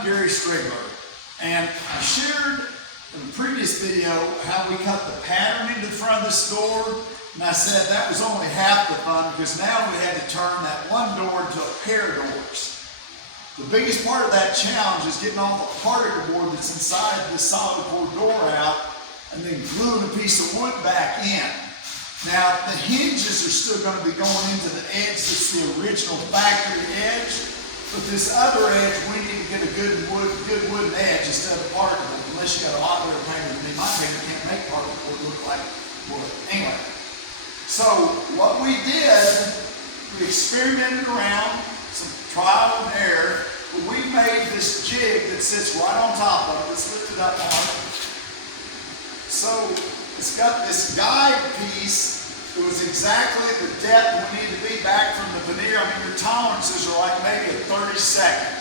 I'm Gary Striegler, and I shared in the previous video how we cut the pattern into the front of this door, and I said that was only half the fun because now we had to turn that one door into a pair of doors. The biggest part of that challenge is getting all the particle board that's inside this solid core door out and then gluing a piece of wood back in. Now the hinges are still going to be going into the edge that's the original factory edge, but this other edge we need to get a good wooden edge instead of particle, unless you got a lot better painter than me. My painter can't make particle board look like wood. Anyway, so what we did, we experimented around, some trial and error, but we made this jig that sits right on top of it. Let's lift it up on it. So it's got this guide piece that was exactly the depth we need to be back from the veneer. I mean, your tolerances are like maybe a 32nd.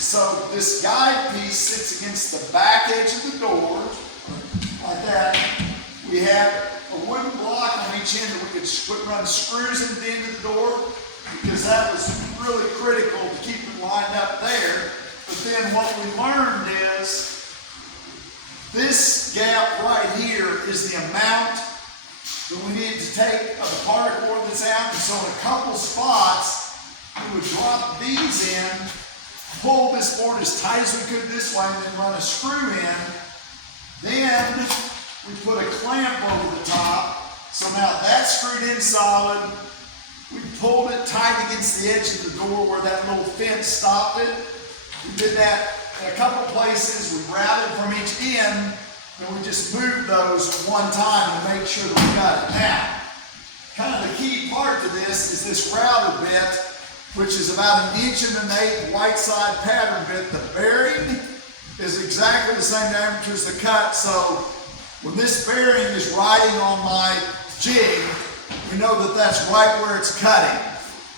So this guide piece sits against the back edge of the door, like that. We have a wooden block on each end that we could run screws into the end of the door, because that was really critical to keep it lined up there. But then what we learned is this gap right here is the amount that we need to take of the particle board that's out. And so in a couple spots, we would drop these in, pull this board as tight as we could this way, and then run a screw in. Then we put a clamp over the top. So now that's screwed in solid. We pulled it tight against the edge of the door where that little fence stopped it. We did that in a couple places. We routed from each end, and we just moved those one time to make sure that we got it. Now, kind of the key part to this is this router bit, which is about 1 1/8" white side pattern bit. The bearing is exactly the same diameter as the cut, so when this bearing is riding on my jig, we know that that's right where it's cutting.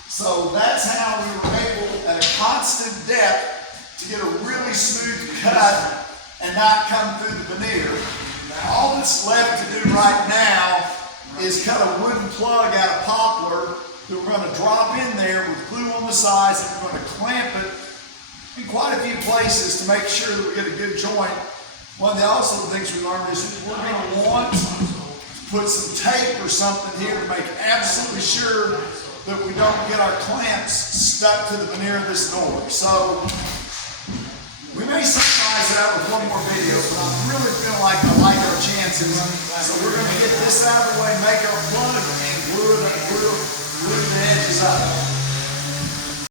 So that's how we were able, at a constant depth, to get a really smooth cut and not come through the veneer. Now, all that's left to do right now is cut a wooden plug out of poplar that we're going to drop in there with glue on the sides, and we're going to clamp it in quite a few places to make sure that we get a good joint. One of the also things we learned is we're going to want put some tape or something here to make absolutely sure that we don't get our clamps stuck to the veneer of this door. So we may summarize that with one more video, but I'm really feeling like I like our chances. So we're going to get this out of the way, make our plug,